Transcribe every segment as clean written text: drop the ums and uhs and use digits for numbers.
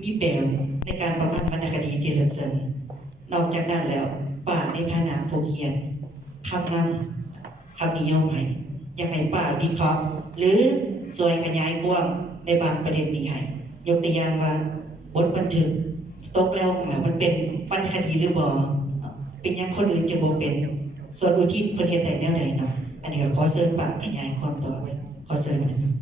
มีแบบในการประพันธ์วรรณคดีที่ลึกซึ้งนอกจากนั้นแล้วป้าในฐานะผู้เขียนคำนำคำนิยมให้อยากให้ป้าวิเคราะห์หรือสวยขยายกว้างในบางประเด็นนี้ให้ยกตัวอย่างว่าบทบันทึกตกแล้วมันเป็นวรรณคดีหรือบ่เป็นยังคนอื่นจะบ่เป็นส่วนอุทิศประเทศใดแนวใดเนาะอันนี้ก็ขอเชิญป้าขยายความต่อขอเชิญนะครับ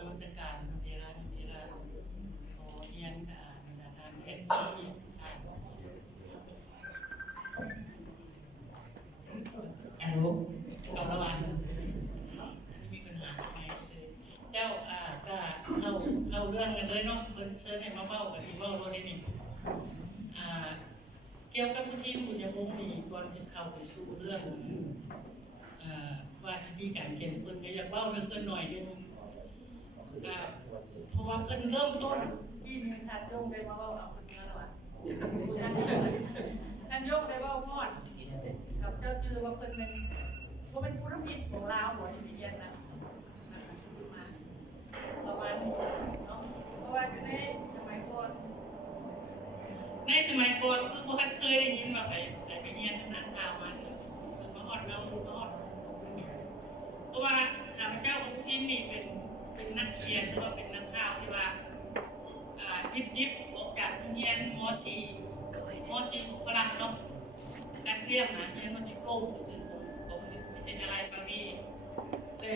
นมัสการเวลาขอเรียนทางเทคนิคฮัลโหลกับระหว่างมีปัญหาไหมเจ้าก็เข้าเรื่องกันเลยเนาะเพิ่นเชิญให้มาเบ้ากันที่เบ้าเราได้นี่เกี่ยวกับที่บุญยพงศ์นี่ก่อนจะเข้าไปสู่เรื่องว่าที่การเขียนเพิ่นก็อยากเบ้าเรื่องเพิ่นหน่อยนึงเพราะว่าเพิ่นเริ่มต้นที่มีท่านโยงได้มาเบ้าเอาคนเดียวแล้วท่านโยงได้เบ้าพอดกับเจ้าจือว่าเพิ่นเป็นผู้รับผิดของลาวหัวที่เรียนนะมาประมาณนี้เนาะเพราะว่าอยู่ในสมัยก่อนคือบ่ทันเคยได้ยินว่าไปเรียนทางข่าวมาเนี่ยมาฮอดเรามาฮอดเพราะว่าข้าพเจ้าของทีมนี่เป็นนักเขียนหรือว่าเป็นนักข่าวที่ว่าดิบออกจากเรียนม .4 ของฝรั่งเนาะการเรียนนะเรียนมันดิโปรซึ่งผมเป็นอะไรบางทีแต่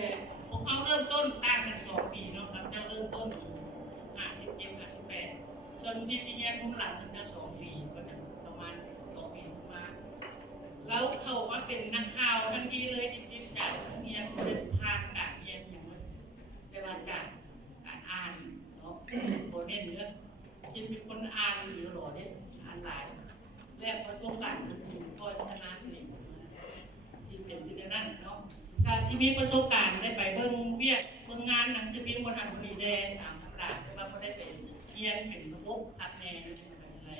ผมเอาเริ่มต้นตั้งกัน2 ปีเนาะครับเจ้าเริ่มต้น57-58ส่วนที่เรียนผมหลังตั้งแต่2 ปีก็จะประมาณ2 ปีมาแล้วเขาว่าเป็นนักข่าวทันทีเลยดิบจากเรียนเป็นผ่านการเรียนอย่างนั้นแต่ว่าจากการอ่านเนาะโบเน้นเนื้อคิดมีคนอ่านหรือหล่อเนี่ยอ่านหลายแลกประสบการณ์ที่คอยพัฒนาตัวเองที่เป็นที่นั่นเนาะการที่มีประสบการณ์ได้ไปเบิ่งเวียกเบิ่งงานหนังสือพิมพ์บนหันบดีแดงตามธรรมดาแต่ว่าเขาได้เป็นเรียนเป็นระบบทักแนงอะไร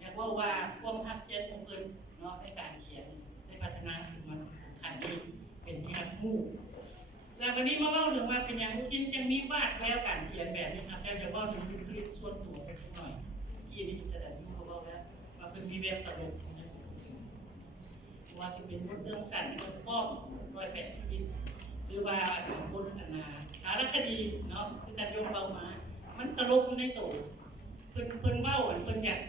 อยากว่าความทักเขียนของเพิ่นเนาะในการเขียนได้พัฒนาถึงมันขันนี้เป็นที่หักมู่แล้ววันนี้มาเล่าถึงว่าเป็นอย่างที่ยังมีวาดแววการเขียนแบบนี้ครับจะว่าถึงคลิปส่วนตัวไปสักหน่อยที่นี่แสดงที่เขาบอกแล้วว่าเป็นมีเว็บตลกว่าจะเป็นบทเรื่องสั้นบทป้อม108 ชีวิตหรือว่าบทสารคดีเนาะคือการโยงเบามามันตลกอยู่ในตัวเพิ่นเบ้าเพิ่นอยาก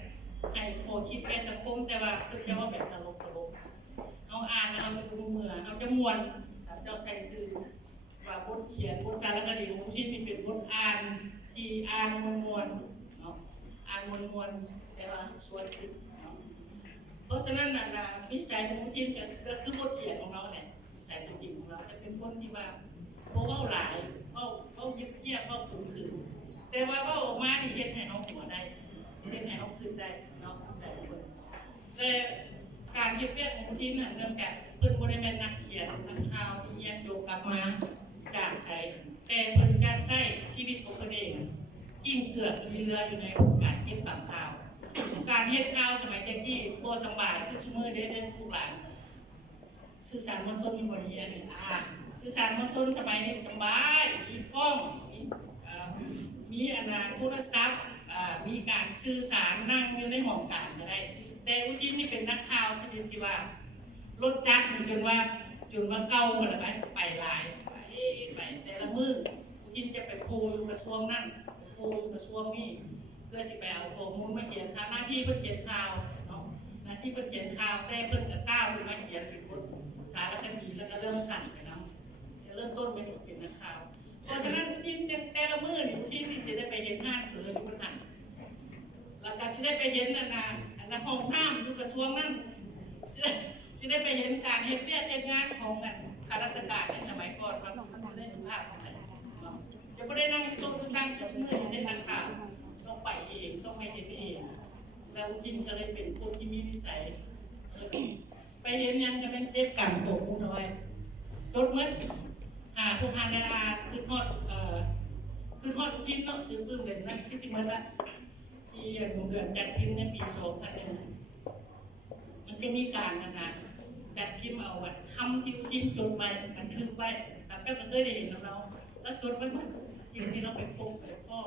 ให้โอคิดแก่สังคมแต่ว่าเพิ่นจะว่าแบบตลกเอาอ่านเอาดูเมื่อเอาจะมวนเจ้าใส่ซื่อว่าบทเขียนบทสารคดีของที่มีเป็นบทอ่านที่อ่านมวนเนาะอ่านมวนแต่ว่าสวยสุดเพราะฉะนั้นนิสัยของทีมก็คือบทเขียนของเราเนี่ยนิสัยจริงของเราจะเป็นคนที่ว่าเว้าหลายเว้าเงียบเว้าขุ่นขืนแต่ว่าเว้าออกมานี่เฮ็ดให้เอาหัวได้เฮ็ดให้เอาขึ้นได้เนาะนิสัยคนแต่การเฮ็ดเวียกของทีมน่ะเนื่องจากเพิ่นบ่ได้เป็นนักเขียนนักข่าวที่เรียนจบกลับมาจากไสแต่เพิ่นก็ใช้ชีวิตของเพิ่นเองกิ้งเกือกเรืออยู่ในการเฮ็ดตามข่าวการเฮ็ดข่าวสมัยตะกี้บ่สบายคือซุมื้อเด้ทุกหลานสื่อสารมวลชนอยู่บ่ดีอันนี้สื่อสารมวลชนสมัยนี้สบายมีกล้องมีโทรศัพท์มีการสื่อสารนั่งอยู่ในห้องการก็ได้แต่อุทิศนี่เป็นนักข่าวชนิดที่ว่ารถจักรจนว่าเก่าหมดแล้วไปหลายไปแต่ละมื้ออุทิศจะไปโพอยู่กระทรวงนั่นโพอยู่กระทรวงนี้เพื่อสิไปเอาข้อมูลมาเขียนหน้าที่เพิ่นเขียนข่าวเนาะหน้าที่เพิ่นเขียนข่าวแต่เพิ่นก็ก้าวขึ้นมาเขียนเป็นบทสารคดีแล้วก็เริ่มสั่นไปนำจะเริ่มต้นเป็นนักข่าวเพราะฉะนั้นอุทิศแต่ละมื้อนี่อุทิศนี่จะได้ไปเห็นงานเกิดอยู่บนหันแล้วก็สิได้ไปเห็นห้องน้ำอยู่กระทรวงนั้นจะได้ไปเห็นการเฮ็ดเวียกเฮ็ดงานของข้าราชการในสมัยก่อนว่าในสภาพของมันจะไม่ได้นั่งโต๊ะนั่งกับเมื่อจะได้ทานข่าวต้องไปเองต้องไปเห็นเองแล้วกินก็เลยเป็นคนที่มีนิสัย ไปเห็นยังจะเป็นเจ็บกันโขกน้อยรถมัดพวกพันธุ์คือทอดกินเนาะซื้อปื้มเด่นนะที่สิมันละที่เดือนจัดพิมพ์ในปี2001มันจะมีการจัดพิมพ์เอาไว้ทำพิมพ์จดไว้บันทึกไว้แต่ก็มันเคยได้เห็นเราแล้วจดไว้หมดสิ่งที่เราไปพบกับพ่อ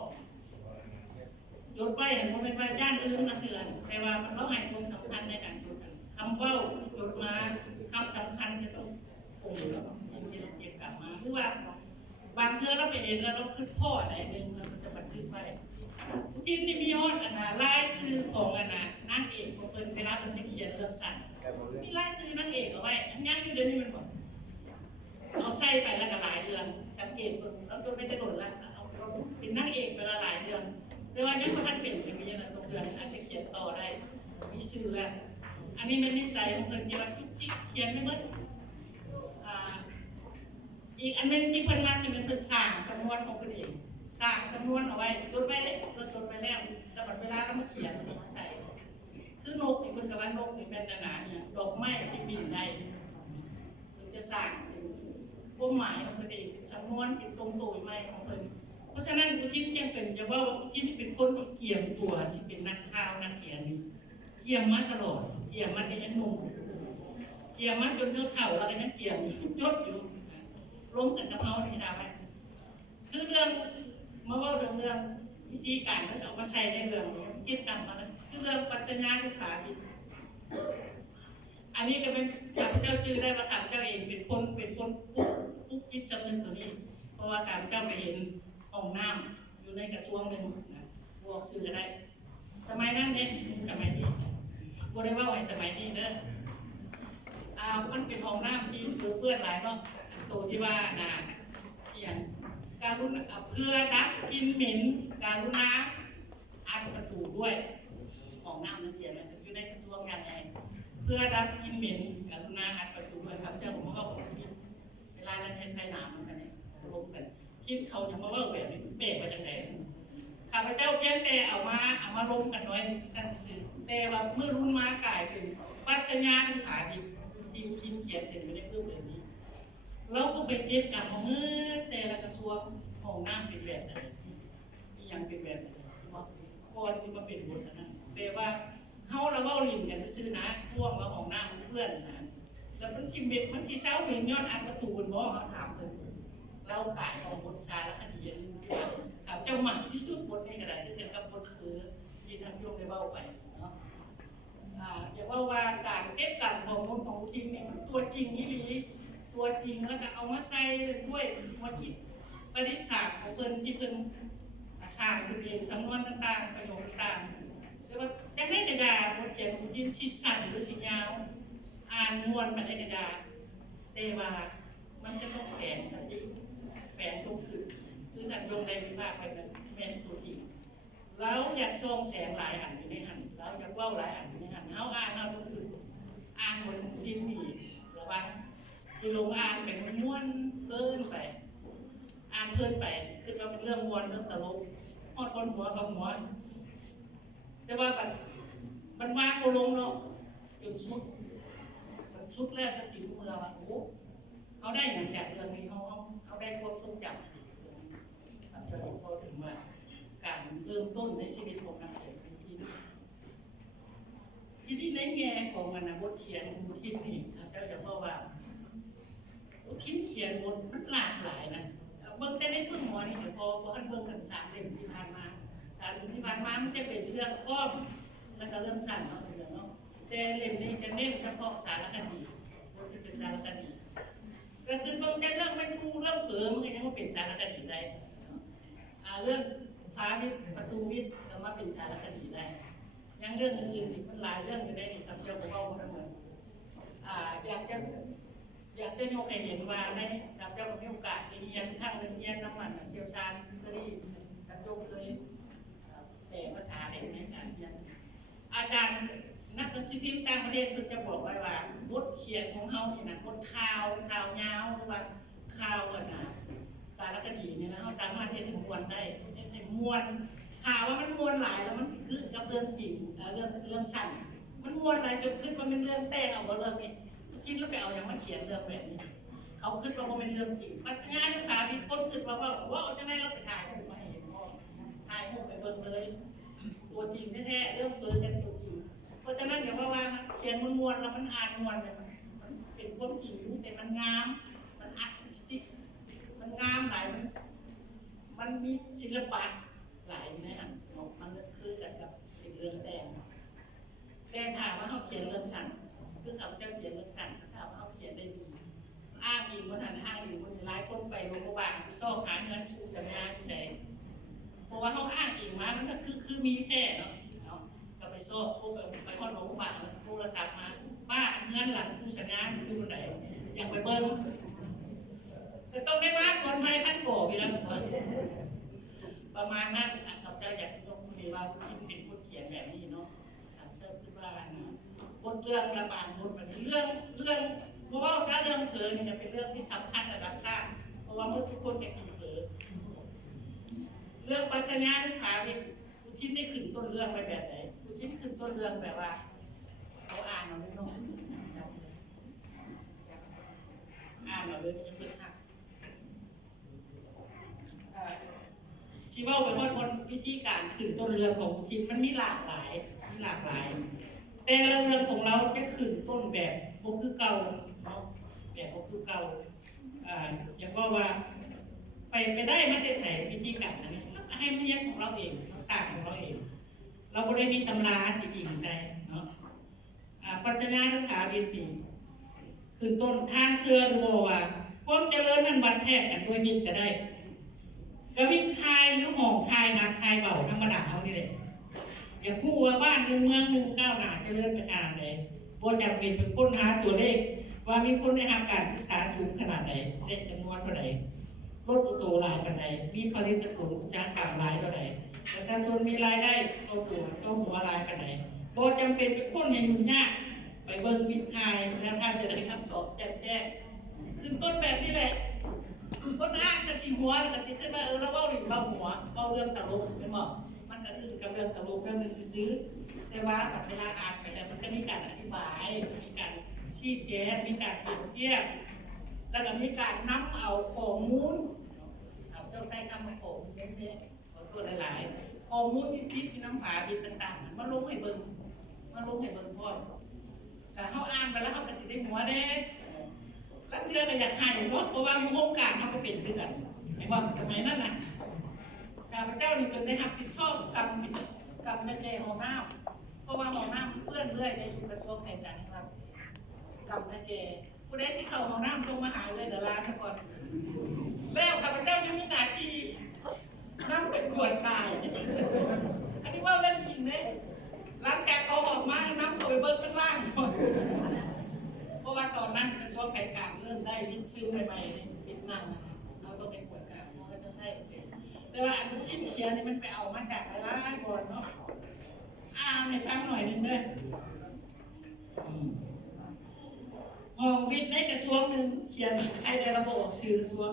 จดไว้เห็นว่าเป็นว่าย่านลืมนะเถื่อนแต่ว่ามันเราให้ความสำคัญในการจดคำว่าจดมาคำสำคัญจะต้องคงกับสิ่งที่เราเก็บกลับมาหรือว่าบางเทื่อเราไปเห็นแล้วเราคิดพ่ออะไรหนึ่งเราจะบันทึกไว้ที่นี่มียอดลายซื้อของนางเอกของเพิ่นเวลาเพิ่นจะเขียนเรื่องสั้นมีลายซื้อนางเอกเอาไว้อันนี้อยู่เดี๋ยวนี้มันบอกเอาใส่ไปแล้วก็หลายเรื่องสังเกตเพิ่นแล้วจนไม่ได้โดนละเอาเป็นนางเอกเวลาหลายเรื่องแต่ว่ายังบ่ทันเป็นจะมีอะไรตรงเดือนอาจจะเขียนต่อได้มีชื่อแล้วอันนี้มันในใจของเพิ่นที่ว่าที่เขียนไม่หมดอีกอันนึงที่เพิ่นมาที่มันเป็นสร้างสำนวนของเพิ่นเองสร้างสำนวนเอาไว้จดไว้เลยเราจดไว้แล้วแต่บัดเวลาเรามาเขียนเราใส่คือนกที่เพิ่นก็ว่านกนี่แม่นหนาเนี่ยดอกไม้ที่บินได้เพิ่นจะสร้างเป็นความหมายของเพิ่นเองเป็นสำนวนเป็นตรงตัวไม้ของเพิ่นเพราะฉะนั้นอุทิศยังเป็นจะว่าอุทิศนี่เป็นคนที่เกี่ยมตัวสิเป็นนักข่าวนักเขียนเกี่ยมมาตลอดเกี่ยมมาในยังหนุ่มเกี่ยมมาจนเท่าเข่าแล้วก็ยังเกี่ยมจดอยู่ล้มกันกับเขาที่ดาวไว้คือเรื่องมาว่าเรื่องวิธีการเขาจะเอามาใช้ในเรื่องคิดตามมาแล้วคือเรื่องปัจจัยที่ขาดิอันนี้ก็เป็นข้าพเจ้าจื่อได้ว่าข้าพเจ้าเองเป็นคนปุ๊บคิดจำนึกตัวนี้เพราะว่าข้าพเจ้าไปเห็นห้องน้ำอยู่ในกระทรวงหนึ่งบอกสื่อได้สมัยนั้นเนี่ยสมัยนี้บ่ได้ว่าไว้สมัยนี้เด้อมันเป็นห้องน้ำที่เพื่อนหลายเนาะตัวที่ว่าอย่างการุณาเพื่อดับกลิ่นเหม็นการุณาอัดประตูด้วยของน้ำนั่นเองนะอยู่ในกระทรวงอย่างไรเพื่อดับกลิ่นเหม็นการุณาอัดประตูด้วยครับเจ้าผมก็คิดเวลานั้นเห็นไฟหนามกันเนี่ยรวมกันคิดเขาจะมาว่าแบบนี้เบรกมาจากไหนข้าพเจ้าเพียงแต่เอามาลงกันน้อยสั้นๆแต่ว่าเมื่อรุ่นมากลายเป็นปัจจัยที่ขาดิบที่พิมพ์เขียนเป็นไม่ได้เพิ่มแบบนี้เราก็ไปเก็บกับของแต่ละกระทรวงของน้ำเป็นแบบไหนยังเป็นแบบไหนก่อนที่มาเป็นบทนั้นแปลว่าเขาเราเล่าลินกันซื้อนะพวกเราของน้ำเพื่อนนะแล้วมันกินเบ็ดมันที่เช้าเหมือนยอดอันประตูบนบ่อเขาถามเลยเราตายของบทชาและคดีที่ว่าถามเจ้าหมักที่สุดบทนี้ก็ได้ที่เป็นกับบทคือที่ทำโยงในเบ้าไปเนาะอย่าว่าการเก็บกันของบทของทีมเนี่ยมันตัวจริงนี่หรือตัวจริงแล้วก็เอามาใส่ด้วยหัวจิตประดิษฐ์ฉากของเพิ่นที่เพิ่นสร้างขึ้นเองสำนวนต่างๆประโยคต่างๆแต่ว่าจะได้กระดาษบทเขียนยินสิสั่นหรือสิยาวอ่านมวลมาได้กระดาษแต่ว่ามันจะต้องแฝงกันดีแฝงตรงคือท่านลงในวิภาคไปนั้นแม่นตัวจริงแล้วอยากส่องแสงหลายอันอยู่ในหันแล้วอยากเว้าหลายอันอยู่ในหันเอาอ่านเอาตรงคืออ่านบนที่มีระวังที่ลงอ่านเป็นม้วนเลื่อนไปอ่านเลื่อนไปคือเราเป็นเรื่องม้วนเรื่องตลกหอดคนหัวกับหัวแต่ว่ามันวางโกลงเนาะจนชุดแรกก็สิวเมือว่าโอ้เขาได้อย่างจากเรื่องนี้เขาได้ความทรงจำจะพอถึงว่าการเริ่มต้นในชีวิตของนักเขียนเป็นที่ในแง่ของบทเขียนบทที่นี่เจ้าจะบอกว่าคิดเขียนบทมันหลากหลายนะเบื้องแต่ในเบื้องหัวนี่เดี๋ยวพอท่านเบื้องกัน3 เล่มที่ผ่านมา3 เล่มที่ผ่านมามันจะเป็นเรื่องก้อมแล้วก็เรื่องสั้นเนาะแต่เล่มนี้จะเน้นเฉพาะสารคดีบทที่เป็นสารคดีก็คือเบื้องแต่เรื่องไม่ทูเรื่องเผลอมันก็ยังว่าเป็นสารคดีได้เรื่องฟ้าวิทย์ประตูวิทย์ก็มาเป็นสารคดีได้ยังเรื่องอื่นๆอีกมันหลายเรื่องอยู่ได้นี่ครับเจ้าของเราทั้งหมดอยากจะยกให้เห็นว่าในกับเจ้ามีโอกาสเรียนทั้งเรียนน้ำมันเชี่ยวชาญเคยกันโยกเคยแต่ภาษาเด็กในการเรียนอาจารย์นักศึกษาต่างประเทศคุณจะบอกไว้ว่าบทเขียนของเขาเนี่ยนะบทข่าวยาวหรือว่าข่าวสารคดีเนี่ยนะเขาสามารถเห็นถึงมวลได้เห็นมวลข่าวว่ามันมวลหลายแล้วมันคือกับเรื่องจริงเรื่องสั้นมันมวลหลายจนขึ้นว่ามันเรื่องแต่งเอาว่าเรื่องนี้ คิดแล้วไปเอาอย่างมาเขียนเรื่องแบบนี้เขาคิดว่ามันเป็นเรื่องจริงปัจจัยที่ขามีคนคิดว่าเอาจะได้เราไปถ่ายรูปมาเห็นพ่อถ่ายรูปไปเบิ่งเลยตัวจริงแท้ๆเรื่องเฟิร์นกันตัวจริงเพราะฉะนั้นอย่าว่าเขียนมวลแล้วมันอ่านมวลเนี่ยมันเป็นความจริงแต่มันงามมันอาร์ติสติกมันงามหลายมันมีศิลปะหลายนะครับมันคือกันกับเป็นเรื่องแต่ถามว่าเขาเขียนเรื่องสั้นคือเขาเจ้าเขียนเรื่องสั้นถามว่าเขาเขียนได้ดีอ้างอิงว่าทันอ้างอิงว่าหลายคนไปโรงพยาบาลไปซ่อหาเงินครูสัญญาพิเศษเพราะว่าเขาอ้างอิงมามันก็คือมีแท้เนาะก็ไปซ่อพวกไปฮอดโรงพยาบาลโทรศัพท์มาป้าเงินหลังครูสัญญาอยู่บนไหนอยากไปเบิ้ลแต่ต้องได้มาส่วนไทยท่านโกไปแล้วประมาณนั้นกับเจ้าอยากยกมือว่าคิดเป็นคนเขียนแบบนี้เนาะเจ้าคิดว่าบทเรื่องระบาดบทแบบเรื่องเพราะว่าซะเรื่องเผลอนี่จะเป็นเรื่องที่สำคัญระดับชาติเพราะว่าเมื่อทุกคนเป็นเผลอเรื่องปัจจัยนิพาวิคุณคิดได้ขึ้นต้นเรื่องไปแบบไหนคุณคิดขึ้นต้นเรื่องแบบว่าเขาอ่านมาไม่น้อยอ่านมาเลยจะเป็นหักชีว่าไปบนวิธีการขึ้นต้นเรื่องของคุณคิดมันมีหลากหลายแต่เรื่องของเราจะขึ้นต้นแบบพวกคือเก่าแบบพวกคือเก่าอย่างว่าไปได้ไม่ได้ใส่วิธีการนี้ให้มันเรียนของเราเองเราสร้างของเราเองเราไม่ได้มีตำราที่อิงใจเนาะปัจจัยนิพาวิธีขึ้นต้นทานเชื่อหรือว่าความเจริญนั้นวัดแทกกันด้วยมิตรก็ได้กวิทายหรือหอกทายนักทายเบาธรรมดาเอานี่แหละอย่าพูดว่าบ้านหนึ่งเมืองหนึ่งก้าวหน้าเจริญไปขนาดไหนโบจำเป็นเป็นค้นหาตัวเลขว่ามีคนได้รับการศึกษาสูงขนาดไหนเลขจำนวนเท่าไหร่ลดตัวหลายขนาดไหนมีผลิตผลจากการหลายเท่าไหร่ประชาชนมีรายได้ตัวหัวหลายขนาดไหนโบจำเป็นเป็นคนให้ยุ่งยากไปเบิ่งวิทายแล้วท่านจะได้คำตอบแจ้งขึ้นต้นแบบนี้แหละคนอ้างกระชิหัวกระชิขึ้นมาแล้วเบ้าหลินเบ้าหัวเบ้าเรื่องตลกเป็นบอกมันก็คือกับเรื่องตลกเรื่องหนึ่งซื้อแต่ว่าเวลาอ่านไปแล้วมันก็มีการอธิบายมีการชี้แจงมีการเปรียบเทียบแล้วก็มีการนำเอาข้อมูลเจ้าใช้คำว่าข้อมูลเนี่ยตัวหลายๆข้อมูลที่น้ำผาบินต่างๆมาลงให้เบิ่งพ่อแต่เขาอ่านไปแล้วเขาก็สิได้หัวได้แล้วเชื่อก็อยากให้เพราะว่ามีโครงการเขาก็เป็นเดือนไอ้ว่าสมัยนั้นน่ะข้าพเจ้านี่จนได้รับผิดชอบกรรมในแก่หอน้ำเพราะว่าหอน้ำเพื่อนเรื่อยในอยู่กระทรวงแรงงานครับกรรมในแก่ผู้ใดที่เข้าหอน้ำต้องมาหาเลยเดี๋ยวลาซะก่อนแล้วข้าพเจ้ายังมีหน้าที่นั่งเป็นขวดตายอันนี้ว่าเรื่องจริงเลยหลังจากเขาออกมาน้ำเขาไปเบิกข้างล่างเพราะว่าตอนนั้นกระทรวงแรงงานเริ่มได้วิซื้อใหม่ๆในปิดนั่งนะคะเราต้องเป็นขวดกลางเราจะใช่แต่ว่าอันที่เขียนนี่มันไปเอามาจากอะไรก่อนเนาะในฟังหน่อยนึงด้วยห้องวิทย์ในกระทรวงหนึ่งเขียนใครได้ระบบออกสื่อกระทรวง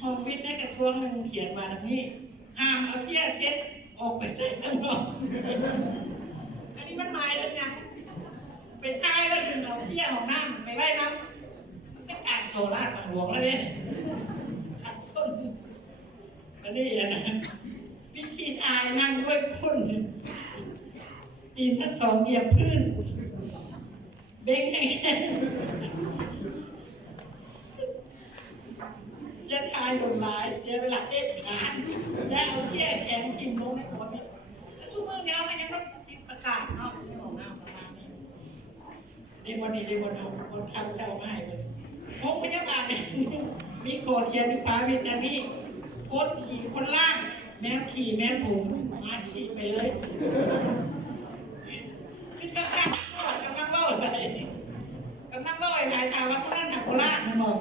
ห้องวิทย์ในกระทรวงหนึ่งเขียนมาแบบนี้ห้ามเอาเบี้ยเซ็ตออกไปใส่ข้างนอกอันนี้มันหมายแล้วไงไปท้ายแล้วดึงเอาเบี้ยของน้ำไปไว้น้ำเป็นการโซล่าบางหลวงแล้วเนี่ยขัดต้นอันนี้นะวิธีทายนั่งด้วยพุ่นตีนทั้งสองเหยียบพื้นเบ่งแห้งจะทายบนลายเสียเวลาเอ็ดขานได้เอาแย่แขนทิ่มลงในหัวเนี่ยแล้วชั่วโมงเดียวมันยังต้องติดประกาศเนาะที่ของน้ำประมาณนี้เรียกวันนี้เรียกวันเอาคนทำเจ้าไม่เลยห้องพยาบาลเนี่ยมีโกดเขียนมีฟ้าวิทย์มีโคตรขี่คนล่างแม่ขี่แม่ผมมาขี่ไปเลยคือกำลังว่าอะไรกำลังว่าอะไรถามว่าพวกนั้นหนักโคราชมันบอก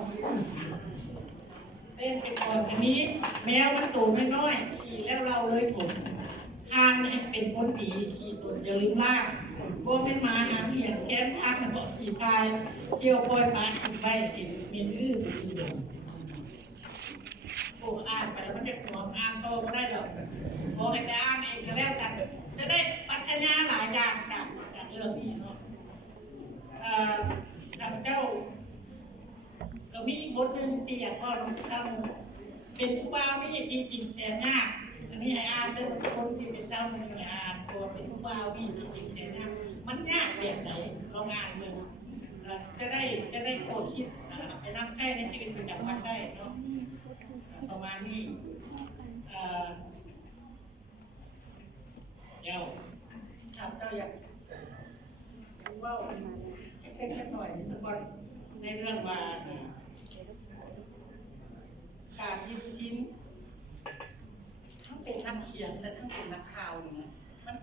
เต้นเป็นคนอันนี้แมวมันตูไม่น้อยขี่แล้วเราเลยผมทานเป็นคนผีขี่ตุ่นอย่าลืมล่างโบเป็นมาหางเหยียดแก้มทางมันบอกขี่พายเที่ยวปล่อยปลาขี่ใบกินมีนอื้อมีเดือดอ่านไปแล้วมันจะหัวอ่านโตก็ได้หรอกพอให้ไปอ่านเองก็แล้วกันจะได้ปัจจัยหลายอย่างจากเรื่องนี้เนาะ ข้าพเจ้าก็มีอีกบทหนึ่งที่อยากพ่อน้องเจ้าเป็นผู้บ่าวนี่ที่จริงแสนยากอันนี้ให้อ่านเรื่องคนที่เป็นเจ้ามันให้อ่านตัวเป็นผู้บ่าวนี่ที่จริงแสนยากมันยากแบบไหนลองอ่านมึงจะได้โคคิดไปนำใช้ในชีวิตประจำวันได้เนาะประมาณนี้เดี๋ยวถามเจ้าอยากว่าแค่หน่อยสักวันในเรื่องว่าการยิบชิ้นทั้งเป็นนักเขียนและทั้งเป็นนักข่าวเนี่ยมัน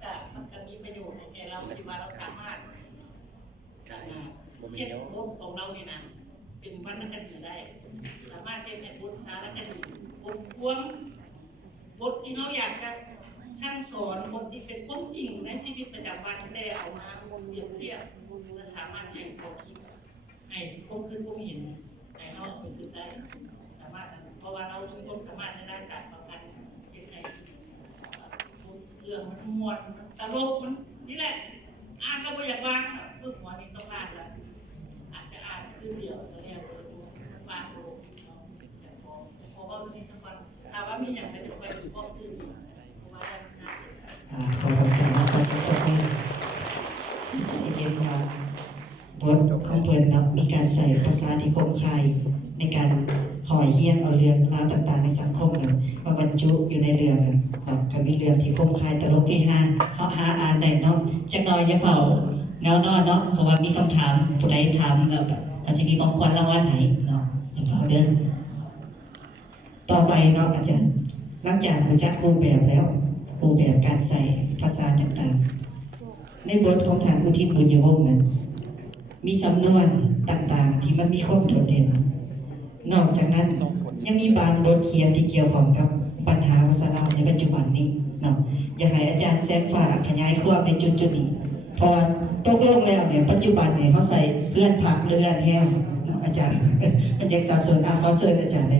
ก็มีประโยชน์ในแก่เราที่ว่าเราสามารถเขียนบทของเราเนี่ยนะเป็นวรรณคดีได้สามารถเขียนบทสารคดีบทพวงบทที่เขาอยากจะช่างสอนบทที่เป็นความจริงในชีวิตประจำวันได้เอามาเรียบเทียบและสามารถให้ความคิดให้ความคิดความเห็นให้เขาเป็นคิดได้สามารถเพราะว่าเรามีความสามารถในด้านการประกันยังไงเรื่องมันมวลตลกมันนี่แหละอ่านแล้วก็อยากวางฝึกหัวนี่ต้องอ่านแล้วอาจจะอ่านคืนเดียวแล้วเนี่ยวางโลกพอว่ามีสักวันแต่ว่ามีอย่างไรจะไปก็คือเพราะว่าขอบคุณครับขอสักตบมือที่เรียนว่าบทของเพิ่นเนาะมีการใส่ภาษาที่คมคายในการห่อเฮี้ยงเอาเรื่องราวต่างๆในสังคมเนี่ยมาบรรจุอยู่ในเรื่องเนี่ยก็มีเรื่องที่คมคายตลกเฮฮาเฮาหาอ่านได้เนาะจักหน่อยอย่าเฝ้าแนวนอนเนาะเพราะว่ามีคำถามผู้ใดถามแล้วก็อาจจะมีของขวัญรางวัลให้เนาะอย่าเฝ้าเด้อต่อไปเนาะอาจารย์หลังจากรู้จักครูแบบแล้วครูแบบการใส่ภาษาต่างๆในบทของฐานอุทิศบุญยวงศ์นั้นมีสำนวนต่างๆที่มันมีความโดดเด่นนอกจากนั้นยังมีบางบทเขียนที่เกี่ยวข้องกับปัญหาภาษาลาวในปัจจุบันนี้เนาะอยากให้อาจารย์แซมฝากขยายความในจุดนี้เพราะว่าตกลงแล้วเนี่ยปัจจุบันเนี่ยเขาใส่เลื่อนผักหรือเลื่อนแห้งเนาะอาจารย์มันยังสับสนขอเชิญอาจารย์ได้